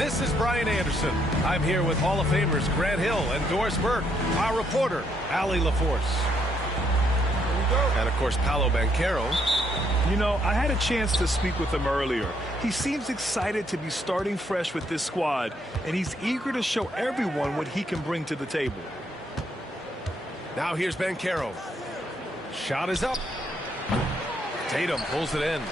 This is Brian Anderson. I'm here with Hall of Famers Grant Hill and Doris Burke, our reporter, Allie LaForce. And, of course, Paolo Banchero. You know, I had a chance to speak with him earlier. He seems excited to be starting fresh with this squad, and he's eager to show everyone what he can bring to the table. Now here's Banchero. Shot is up. Tatum pulls it in.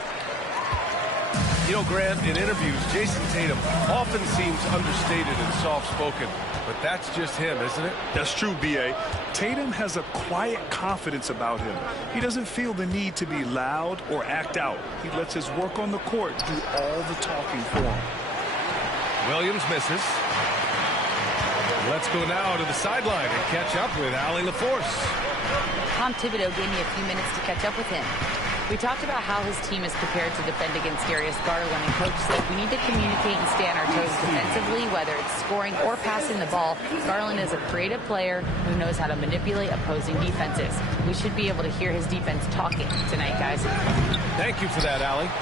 You know, Grant, in interviews, Jason Tatum often seems understated and soft-spoken, but that's just him, isn't it? That's true, B.A. Tatum has a quiet confidence about him. He doesn't feel the need to be loud or act out. He lets his work on the court do all the talking for him. Williams misses. Let's go now to the sideline and catch up with Allie LaForce. Tom Thibodeau gave me a few minutes to catch up with him. We talked about how his team is prepared to defend against Darius Garland, and Coach said we need to communicate and stay on our toes defensively, whether it's scoring or passing the ball. Garland is a creative player who knows how to manipulate opposing defenses. We should be able to hear his defense talking tonight, guys. Thank you for that, Allie.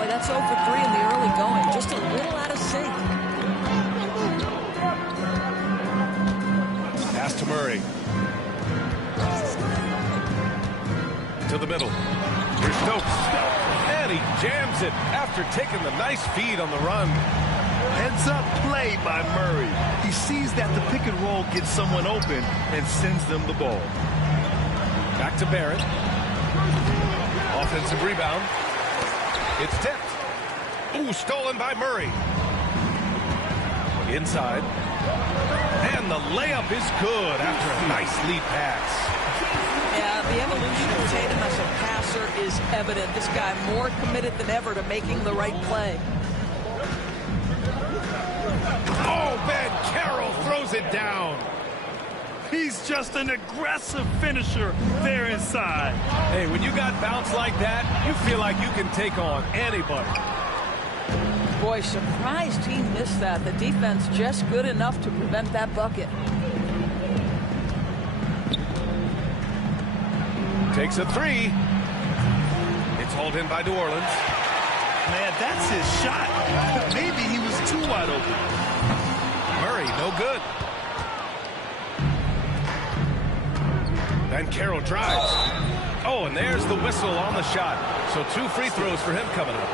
Boy, that's 0 for 3 in the early going. Just a little out of sync. Pass to Murray. To the middle. Here's Stokes. And he jams it after taking the nice feed on the run. Heads up play by Murray. He sees that the pick and roll gets someone open and sends them the ball. Back to Barrett. Offensive rebound. It's tipped. Ooh, stolen by Murray. Inside. And the layup is good after a nice lead pass. Yeah, the evolution of Tatum as a passer is evident. This guy more committed than ever to making the right play. Oh, Ben Carroll throws it down. He's just an aggressive finisher there inside. Hey, when you got bounce like that, you feel like you can take on anybody. Boy, surprised he missed that. The defense just good enough to prevent that bucket. Takes a three. It's hauled in by New Orleans. Man, that's his shot. Maybe he was too wide open. Murray, no good. Ben Carroll drives. Oh, and there's the whistle on the shot. So 2 free throws for him coming up.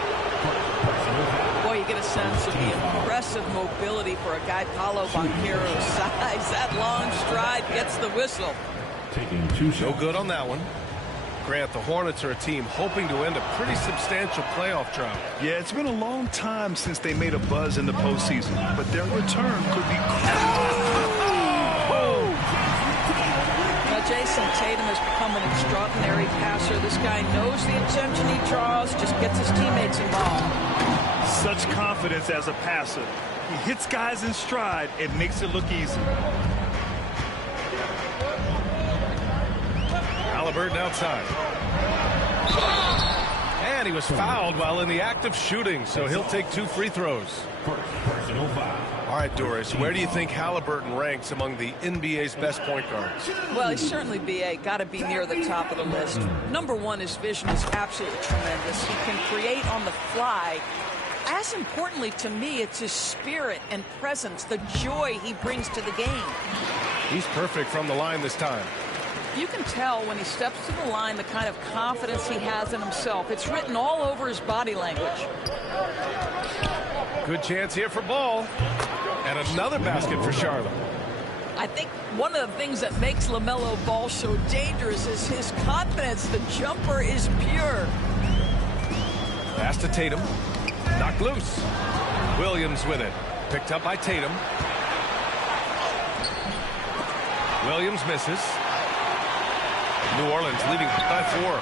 Boy, you get a sense of the impressive mobility for a guy Paolo Banchero's size. That long stride gets the whistle. Taking 2 shots. No good on that one. Grant, the Hornets are a team hoping to end a pretty substantial playoff drought. Yeah, it's been a long time since they made a buzz in the postseason, but their return could be Now, Jason Tatum has become an extraordinary passer. This guy knows the attention he draws, just gets his teammates involved. such confidence as a passer. He hits guys in stride and makes it look easy. Halliburton outside. And he was fouled while in the act of shooting, so he'll take 2 free throws. Personal foul. All right, Doris, where do you think Halliburton ranks among the NBA's best point guards? Well, he's certainly, B.A., got to be near the top of the list. Number one, his vision is absolutely tremendous. He can create on the fly. As importantly to me, it's his spirit and presence, the joy he brings to the game. He's perfect from the line this time. You can tell when he steps to the line the kind of confidence he has in himself. It's written all over his body language. Good chance here for Ball. And another basket for Charlotte. I think one of the things that makes LaMelo Ball so dangerous is his confidence. The jumper is pure. Pass to Tatum. Knocked loose. Williams with it. Picked up by Tatum. Williams misses. New Orleans leading by 4.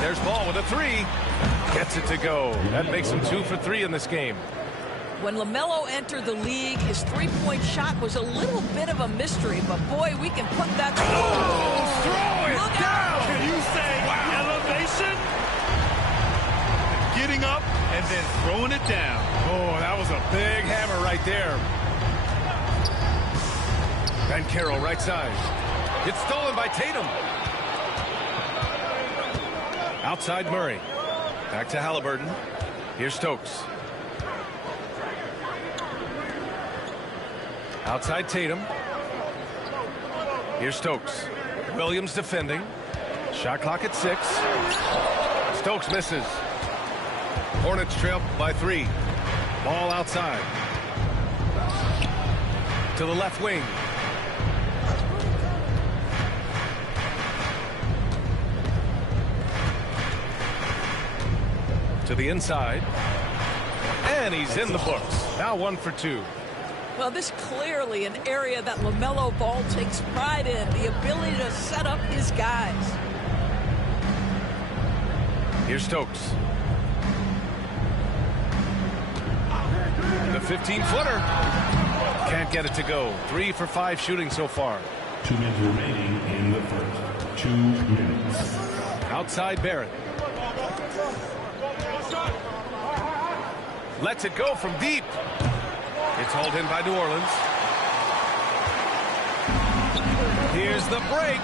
There's Ball with a 3. Gets it to go. That makes him 2 for 3 in this game. When LaMelo entered the league, his three-point shot was a little bit of a mystery, but boy, we can put that to Throw it Look down! out! Can you say elevation? Getting up and then throwing it down. Oh, that was a big hammer right there. Ben Carroll, right side. It's stolen by Tatum. Outside Murray. Back to Halliburton. Here's Stokes. Outside Tatum. Here's Stokes. Williams defending. Shot clock at 6. Stokes misses. Hornets trail by 3. Ball outside. To the left wing. To the inside. And he's in the books. Now 1 for 2. Well, this clearly an area that LaMelo Ball takes pride in, the ability to set up his guys. Here's Stokes. The 15-footer. Can't get it to go. 3 for 5 shooting so far. 2 minutes remaining in the first. 2 minutes. Outside Barrett. Lets it go from deep. It's hauled in by New Orleans. Here's the break.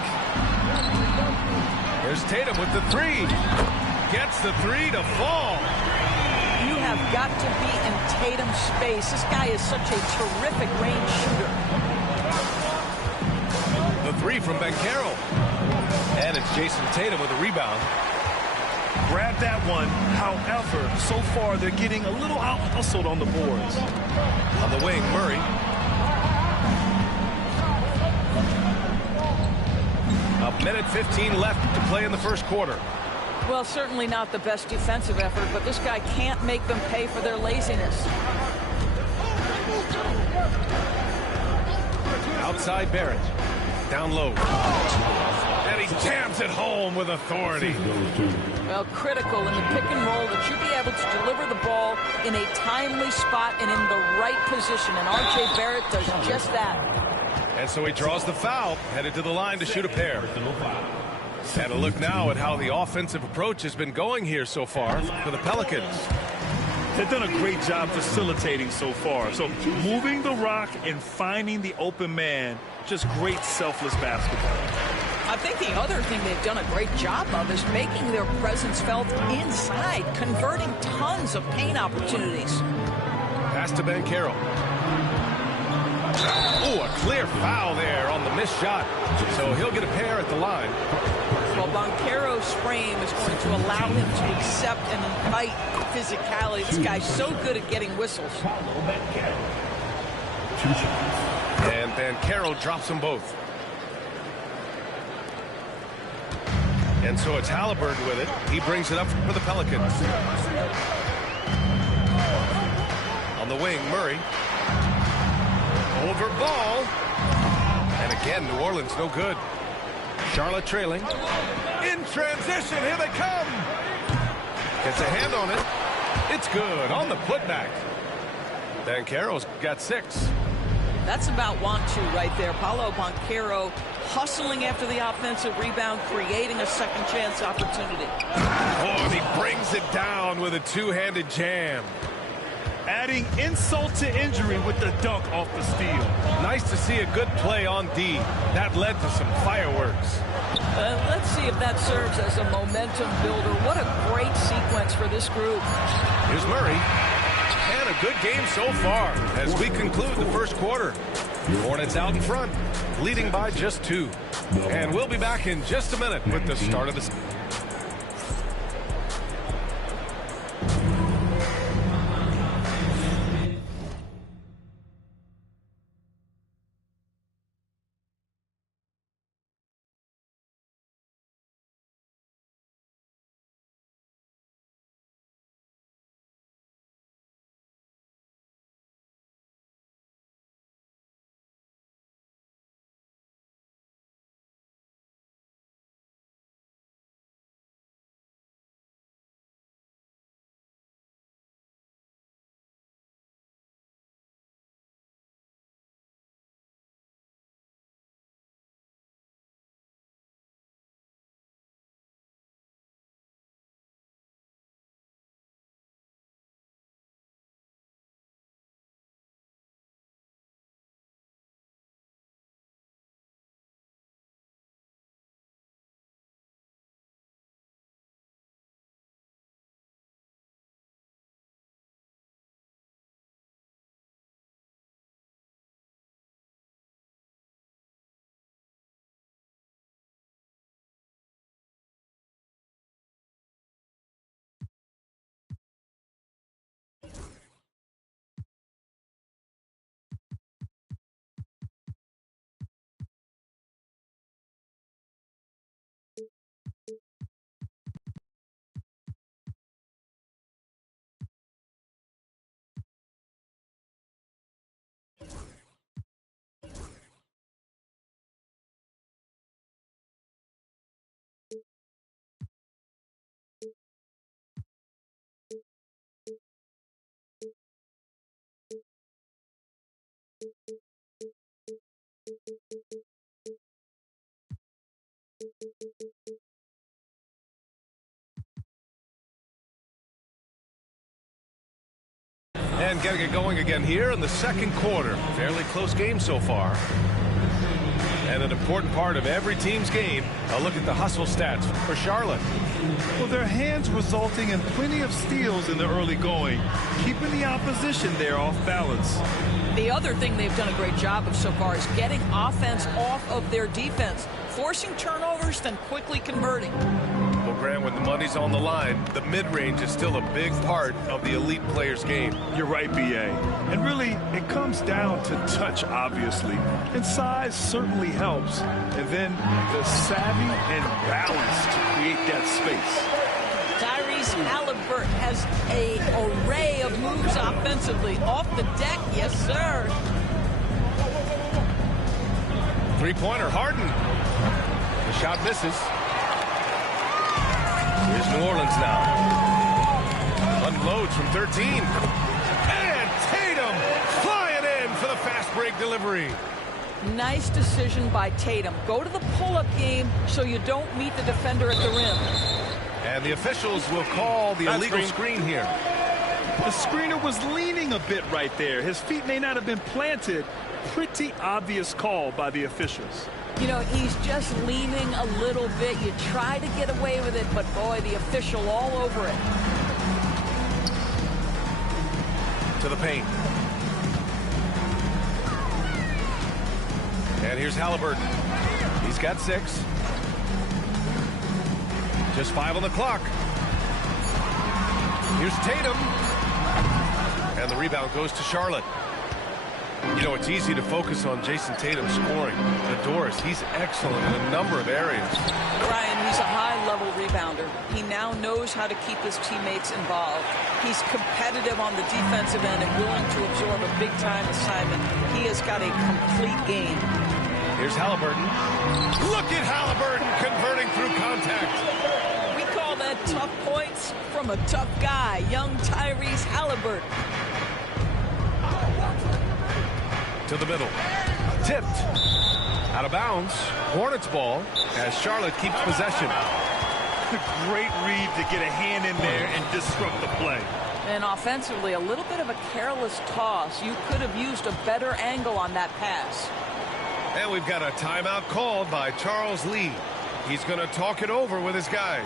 Here's Tatum with the 3. Gets the 3 to fall. You have got to be in Tatum's space. This guy is such a terrific range shooter. The three from Banchero. And it's Jason Tatum with a rebound. Grab that one. However, so far they're getting a little out-hustled on the boards. On the wing, Murray. A minute 15 left to play in the first quarter. Well, certainly not the best defensive effort, but this guy can't make them pay for their laziness. Outside Barrett. Down low. And he jams it home with authority. Well, critical in the pick and roll that you be able to deliver the ball in a timely spot and in the right position. And R.J. Barrett does just that. And so he draws the foul, headed to the line to shoot a pair. And a look now at how the offensive approach has been going here so far for the Pelicans. They've done a great job facilitating so far. So moving the rock and finding the open man, just great selfless basketball. I think the other thing they've done a great job of is making their presence felt inside, converting tons of paint opportunities. Pass to Banchero. Oh, a clear foul there on the missed shot. So he'll get a pair at the line. Well, Banchero's frame is going to allow him to accept and invite physicality. This guy's so good at getting whistles. And Banchero drops them both. And so it's Halliburton with it. He brings it up for the Pelicans. On the wing, Murray. Over ball. And again, New Orleans no good. Charlotte trailing. In transition, here they come. Gets a hand on it. It's good on the putback. Banchero's got 6. That's about want to right there. Paolo Banchero hustling after the offensive rebound, creating a second chance opportunity. Oh, and he brings it down with a two-handed jam. Adding insult to injury with the dunk off the steal. Nice to see a good play on D. That led to some fireworks. Let's see if that serves as a momentum builder. What a great sequence for this group. Here's Murray. And a good game so far as we conclude the first quarter. Hornets out in front, leading by just 2. And we'll be back in just a minute with the start of the season. And getting it going again here in the second quarter. Fairly close game so far. And an important part of every team's game, a look at the hustle stats for Charlotte. Well, their hands resulting in plenty of steals in the early going, keeping the opposition there off balance. The other thing they've done a great job of so far is getting offense off of their defense, forcing turnovers, then quickly converting. Well, Grant, when the money's on the line, the mid-range is still a big part of the elite player's game. You're right, B.A. And really, it comes down to touch, obviously. And size certainly helps. And then the savvy and balance to create that space. Tyrese Halliburton has an array of moves offensively. Off the deck, yes, sir. Three-pointer, Harden. The shot misses. Here's New Orleans now. Unloads from 13. And Tatum flying in for the fast break delivery. Nice decision by Tatum. Go to the pull-up game so you don't meet the defender at the rim. And the officials will call the illegal screen here. The screener was leaning a bit right there. His feet may not have been planted. Pretty obvious call by the officials. You know, he's just leaning a little bit. You try to get away with it, but boy, the official all over it. To the paint. And here's Halliburton. He's got 6. Just 5 on the clock. Here's Tatum. And the rebound goes to Charlotte. You know, it's easy to focus on Jason Tatum scoring. But Doris, he's excellent in a number of areas. Brian, he's a high-level rebounder. He now knows how to keep his teammates involved. He's competitive on the defensive end and willing to absorb a big-time assignment. He has got a complete game. Here's Halliburton. Look at Halliburton converting through contact. We call that tough points from a tough guy, young Tyrese Halliburton. To the middle. Tipped. Out of bounds. Hornets ball as Charlotte keeps possession. Great read to get a hand in there and disrupt the play. And offensively, a little bit of a careless toss. You could have used a better angle on that pass. And we've got a timeout called by Charles Lee. He's going to talk it over with his guys.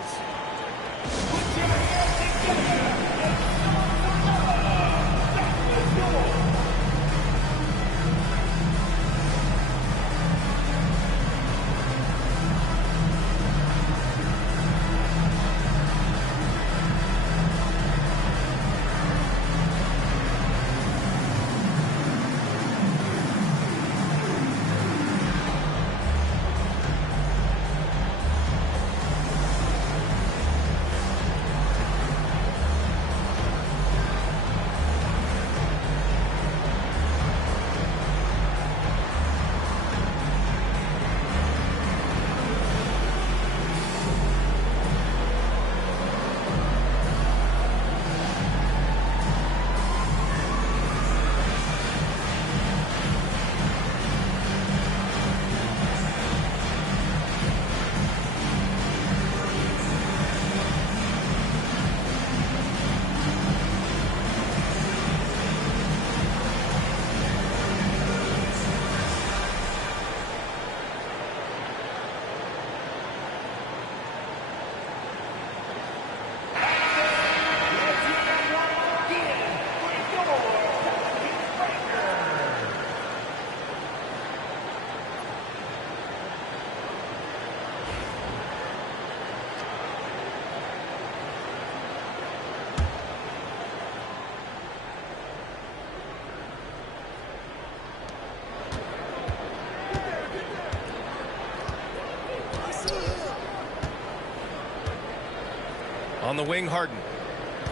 On the wing, Harden.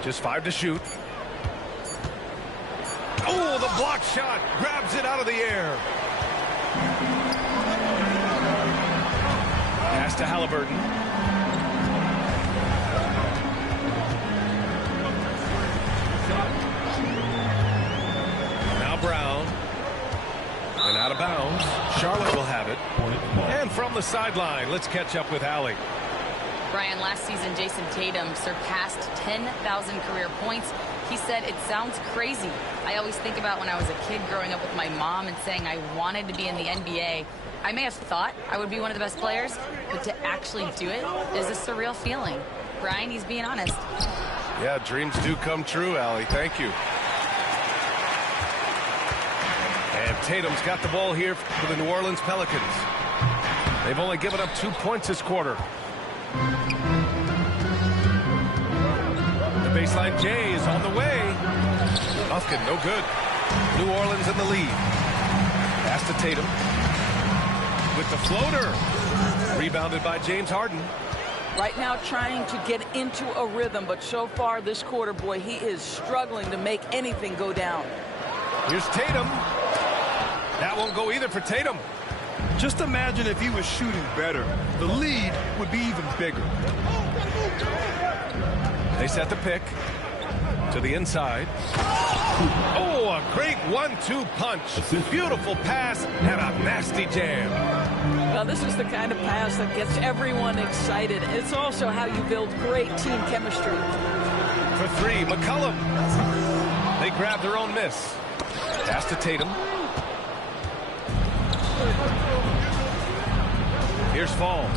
Just 5 to shoot. Oh, the block shot. Grabs it out of the air. Pass to Halliburton. Now Brown. And out of bounds. Charlotte will have it. And from the sideline, let's catch up with Allie. Brian, last season, Jason Tatum surpassed 10,000 career points. He said, it sounds crazy. I always think about when I was a kid growing up with my mom and saying I wanted to be in the NBA. I may have thought I would be one of the best players, but to actually do it is a surreal feeling. Brian, he's being honest. Yeah, dreams do come true, Allie. Thank you. And Tatum's got the ball here for the New Orleans Pelicans. They've only given up 2 points this quarter. The baseline J is on the way. Buffkin, no good. New Orleans in the lead. Pass to Tatum. With the floater. Rebounded by James Harden. Right now trying to get into a rhythm, but so far this quarter, boy, he is struggling to make anything go down. Here's Tatum. That won't go either for Tatum. Just imagine if he was shooting better. The lead would be even bigger. They set the pick to the inside. Oh, a great 1-2 punch. Beautiful pass and a nasty jam. Well, this is the kind of pass that gets everyone excited. It's also how you build great team chemistry. For three, McCollum. They grab their own miss. Pass to Tatum. Here's Fall.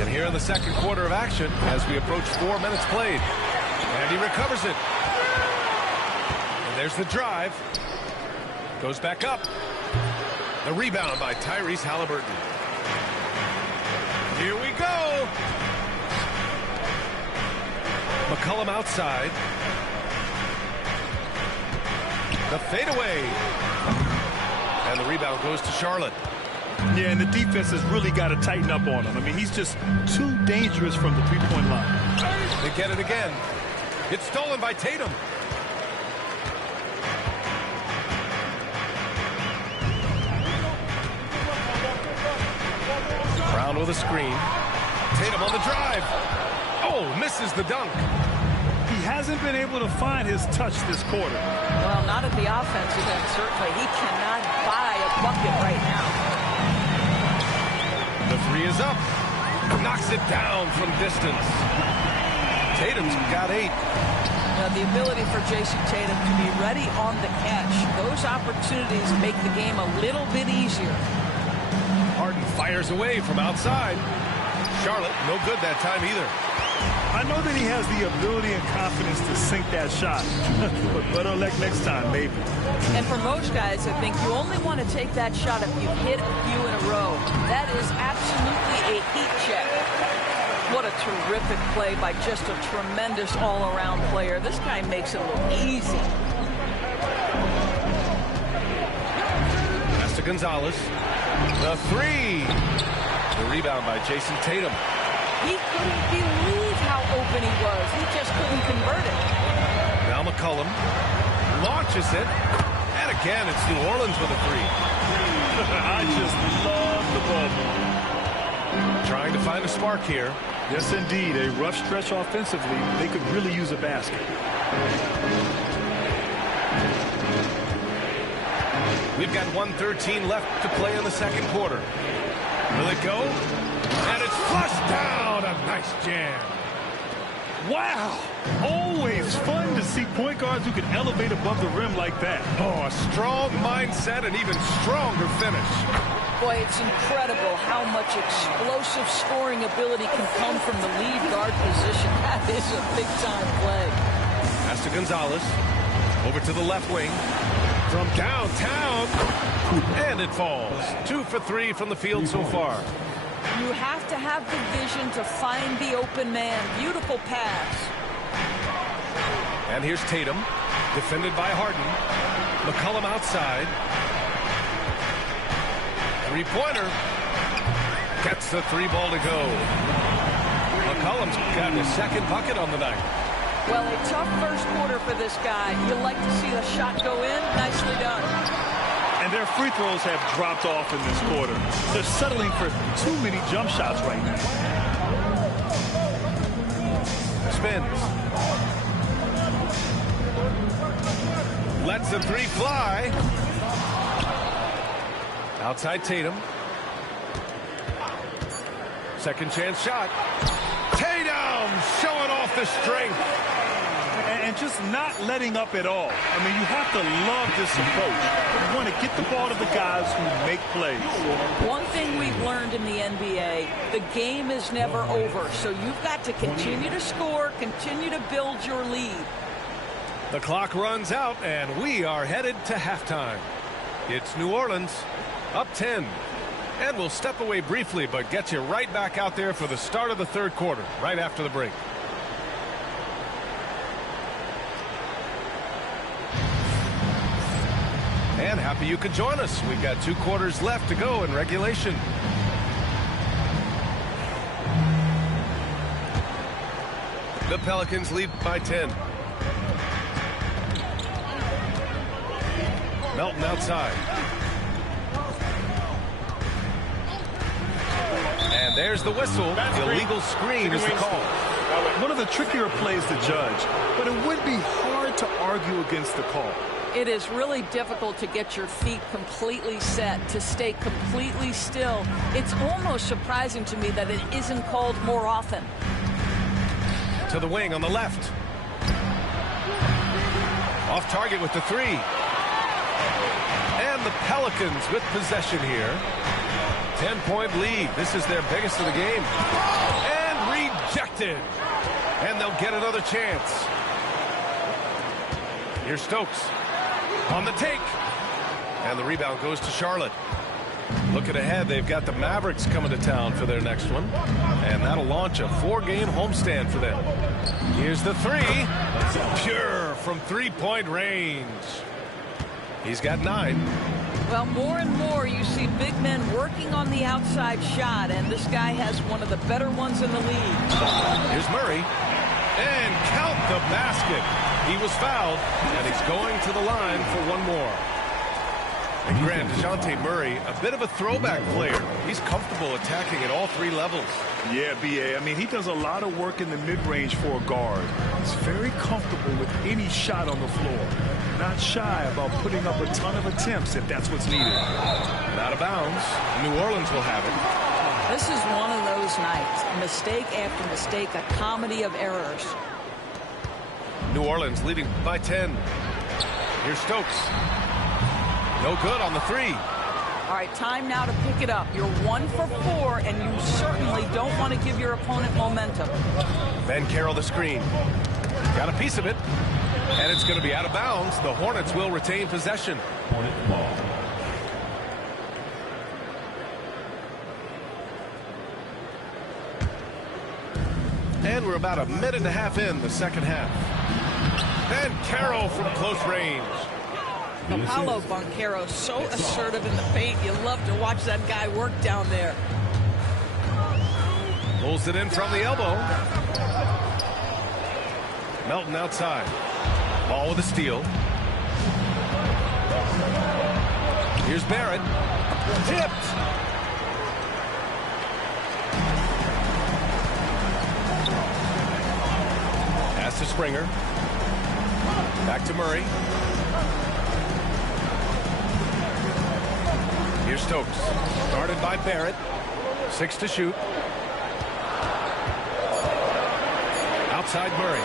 And here in the second quarter of action, as we approach 4 minutes played. And he recovers it. And there's the drive. Goes back up. The rebound by Tyrese Halliburton. Here we go. McCollum outside. The fadeaway. And the rebound goes to Charlotte. Yeah, and the defense has really got to tighten up on him. I mean, he's just too dangerous from the three-point line. They get it again. It's stolen by Tatum. Brown with a screen. Tatum on the drive. Oh, misses the dunk. He hasn't been able to find his touch this quarter. Well, not at the offensive end, certainly. He cannot buy a bucket right now. The three is up. Knocks it down from distance. Tatum's got 8. Now, the ability for Jason Tatum to be ready on the catch, those opportunities make the game a little bit easier. Harden fires away from outside. Charlotte, no good that time either. I know that he has the ability and confidence to sink that shot, but better luck next time, maybe. And for most guys, I think you only want to take that shot if you've hit a few in a row. That is absolutely a heat check. What a terrific play by just a tremendous all-around player. This guy makes it look easy. Pass to Gonzalez. The three. The rebound by Jason Tatum. He couldn't believe how open he was. He just couldn't convert it. Now McCollum launches it. And again, it's New Orleans with a three. I just love the ball. Trying to find a spark here. Yes, indeed. A rough stretch offensively. They could really use a basket. We've got 1:13 left to play in the second quarter. Will it go? And it's flushed down. A nice jam. Wow. Always fun to see point guards who can elevate above the rim like that. Oh, a strong mindset and even stronger finish. Boy, it's incredible how much explosive scoring ability can come from the lead guard position. That is a big-time play. Pass to Gonzalez. Over to the left wing. From downtown. And it falls. 2 for 3 from the field so far. You have to have the vision to find the open man. Beautiful pass. And here's Tatum. Defended by Harden. McCollum outside. Three-pointer. Gets the three ball to go. McCollum's got his second bucket on the night. Well, a tough first quarter for this guy. You like to see the shot go in. Nicely done. And their free throws have dropped off in this quarter. They're settling for too many jump shots right now. Spins. Lets the three fly. Outside Tatum. Second chance shot. Tatum showing off the strength. and just not letting up at all. I mean, you have to love this approach. You want to get the ball to the guys who make plays. One thing we've learned in the NBA, the game is never over. So you've got to continue to score, continue to build your lead. The clock runs out, and we are headed to halftime. It's New Orleans up 10. And we'll step away briefly, but get you right back out there for the start of the third quarter, right after the break. And happy you could join us. We've got 2 quarters left to go in regulation. The Pelicans lead by 10. Melton outside. And there's the whistle. The illegal screen is the call. One of the trickier plays to judge, but it would be hard to argue against the call. It is really difficult to get your feet completely set, to stay completely still. It's almost surprising to me that it isn't called more often. To the wing on the left. Off target with the 3. And the Pelicans with possession here. 10-point lead. This is their biggest of the game. And rejected. And they'll get another chance. Here's Stokes on the take. And the rebound goes to Charlotte. Looking ahead, they've got the Mavericks coming to town for their next one. And that'll launch a 4-game homestand for them. Here's the 3. Pure from 3-point range. He's got 9. Well, more and more you see big men working on the outside shot, and this guy has one of the better ones in the league. Here's Murray. And count the basket. He was fouled, and he's going to the line for one more. And Grant, DeJounte Murray, a bit of a throwback player. He's comfortable attacking at all 3 levels. Yeah, B.A. I mean, he does a lot of work in the mid-range for a guard. He's very comfortable with any shot on the floor. Not shy about putting up a ton of attempts if that's what's needed. And out of bounds. New Orleans will have it. This is one of those nights. Mistake after mistake, a comedy of errors. New Orleans leading by 10. Here's Stokes. No good on the 3. All right, time now to pick it up. You're 1 for 4, and you certainly don't want to give your opponent momentum. Ben Carroll the screen. Got a piece of it. And it's going to be out of bounds. The Hornets will retain possession. Hornet ball. And we're about a minute and a half in the second half. Ben Carroll from close range. Paolo Banchero, so assertive in the paint. You love to watch that guy work down there. Pulls it in from the elbow. Melton outside. Ball with a steal. Here's Barrett. Tipped. Pass to Springer. Back to Murray. Here's Stokes. Started by Barrett. 6 to shoot. Outside Murray.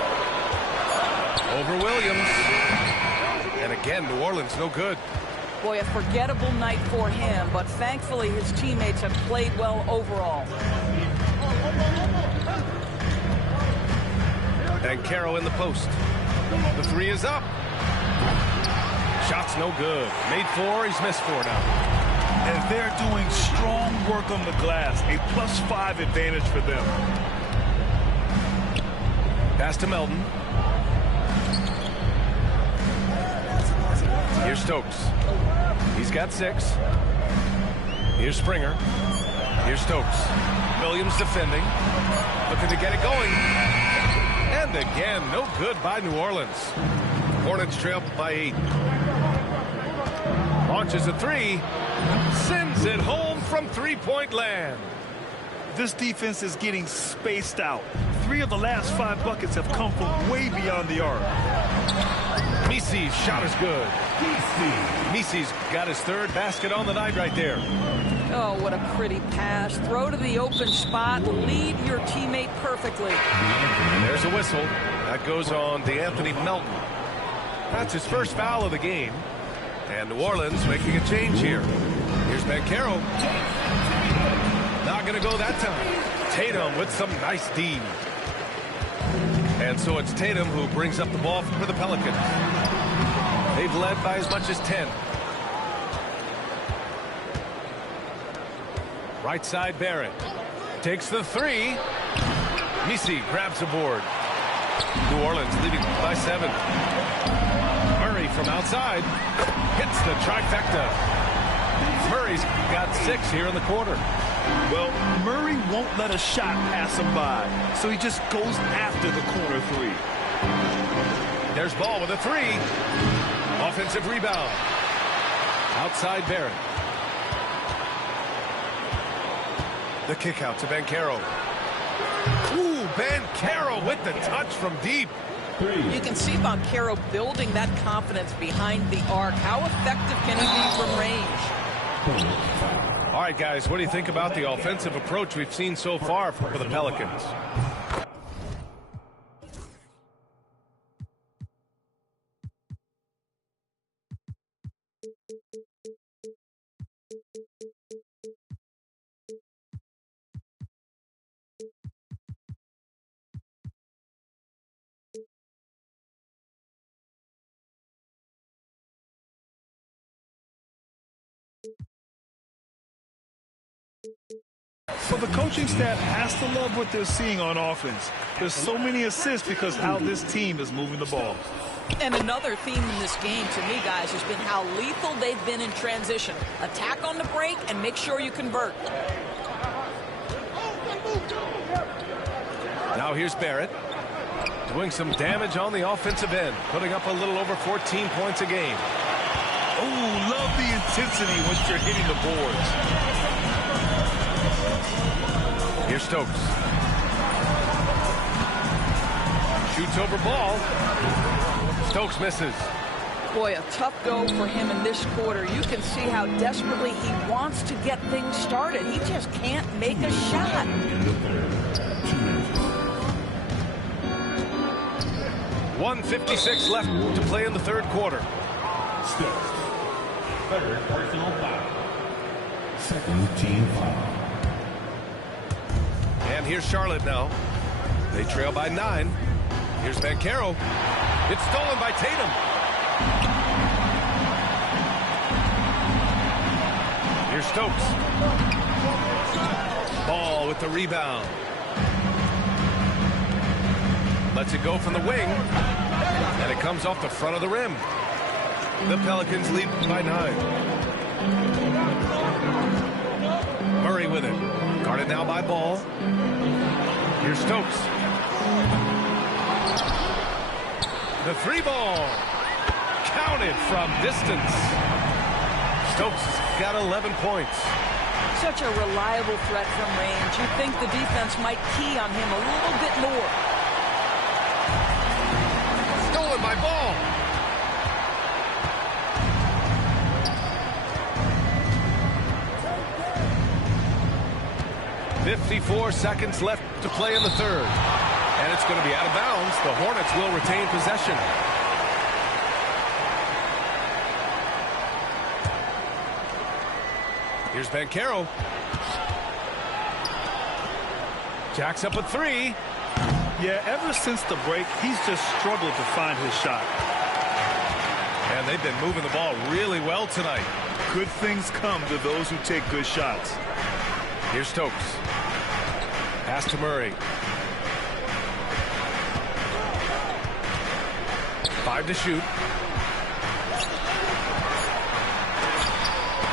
Over Williams. And again, New Orleans no good. Boy, a forgettable night for him, but thankfully his teammates have played well overall. Banchero in the post. The 3 is up. Shot's no good. Made 4, he's missed 4 now. And they're doing strong work on the glass. A +5 advantage for them. Pass to Melton. Here's Stokes. He's got 6. Here's Springer. Here's Stokes. Williams defending. Looking to get it going. And again, no good by New Orleans. Hornets trail by 8. Launches a 3. Sends it home from 3-point land. This defense is getting spaced out. 3 of the last 5 buckets have come from way beyond the arc. Misi's shot is good. Misi's got his 3rd basket on the night right there. Oh, what a pretty pass. Throw to the open spot. Lead your teammate perfectly. And there's a whistle. That goes on DeAnthony Melton. That's his first foul of the game. And New Orleans making a change here. Here's Banchero. Not going to go that time. Tatum with some nice D. And so it's Tatum who brings up the ball for the Pelicans. They've led by as much as 10. Right side, Barrett. Takes the three. Misi grabs the board. New Orleans leading by 7. Murray from outside. Hits the trifecta. Murray's got 6 here in the quarter. Well, Murray won't let a shot pass him by, so he just goes after the corner 3. There's Ball with a 3. Offensive rebound. Outside Barrett. The kick out to Banchero. Ooh, Banchero with the touch from deep. You can see Banchero building that confidence behind the arc. How effective can he be from range? All right, guys, what do you think about the offensive approach we've seen so far for the Pelicans? So the coaching staff has to love what they're seeing on offense. There's so many assists because how this team is moving the ball. And another theme in this game to me, guys, has been how lethal they've been in transition. Attack on the break and make sure you convert. Now here's Barrett doing some damage on the offensive end, putting up a little over 14 points a game. Oh, love the intensity once you're hitting the boards. Here's Stokes. Shoots over Ball. Stokes misses. Boy, a tough go for him in this quarter. You can see how desperately he wants to get things started. He just can't make a shot. In the third, 2 minutes. 1:56 left to play in the third quarter. Stokes. Third personal foul. Second team foul. And here's Charlotte now. They trail by 9. Here's Banchero. It's stolen by Tatum. Here's Stokes. Ball with the rebound. Lets it go from the wing. And it comes off the front of the rim. The Pelicans lead by 9. Murray with it. Guarded now by Ball. Here's Stokes. The 3 ball. Counted from distance. Stokes has got 11 points. Such a reliable threat from range. You think the defense might key on him a little bit more. Stolen by Ball. .54 seconds left to play in the third. And it's going to be out of bounds. The Hornets will retain possession. Here's Banchero. Jacks up a 3. Yeah, ever since the break, he's just struggled to find his shot. And they've been moving the ball really well tonight. Good things come to those who take good shots. Here's Stokes. Pass to Murray. 5 to shoot.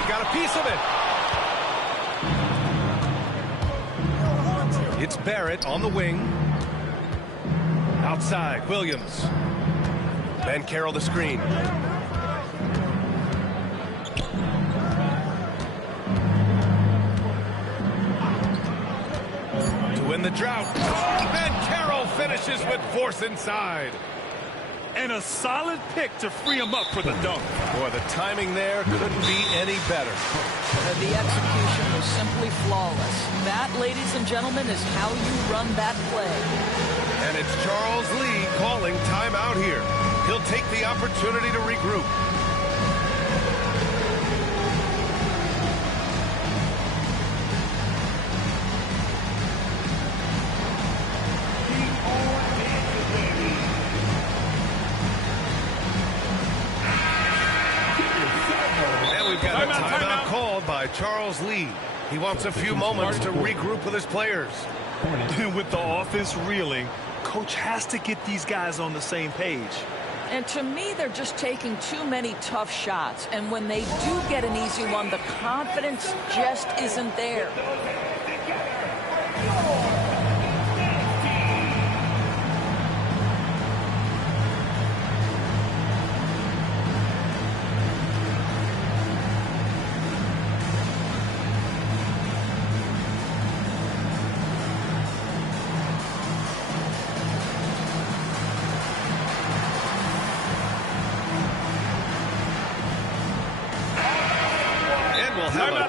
Got a piece of it. It's Barrett on the wing. Outside, Williams. Banchero the screen. To win the drought. Banchero finishes with force inside. And a solid pick to free him up for the dunk. Boy, the timing there couldn't be any better. The execution was simply flawless. That, ladies and gentlemen, is how you run that play. And it's Charles Lee calling timeout here. He'll take the opportunity to regroup. Timeout called by Charles Lee. He wants a few moments to regroup with his players. With the offense reeling, coach has to get these guys on the same page. And to me, they're just taking too many tough shots. And when they do get an easy one, the confidence just isn't there.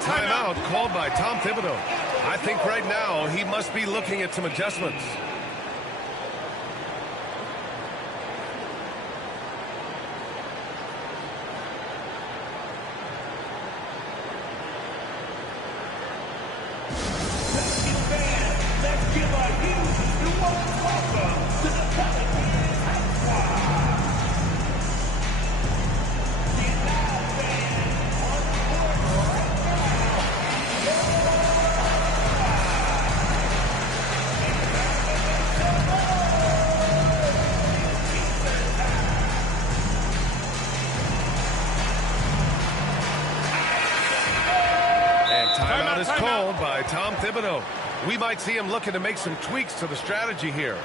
Timeout called by Tom Thibodeau. I think right now he must be looking at some adjustments. Let's give a huge welcome to the Pelicans House Squad. Timeout is called by Tom Thibodeau. We might see him looking to make some tweaks to the strategy here.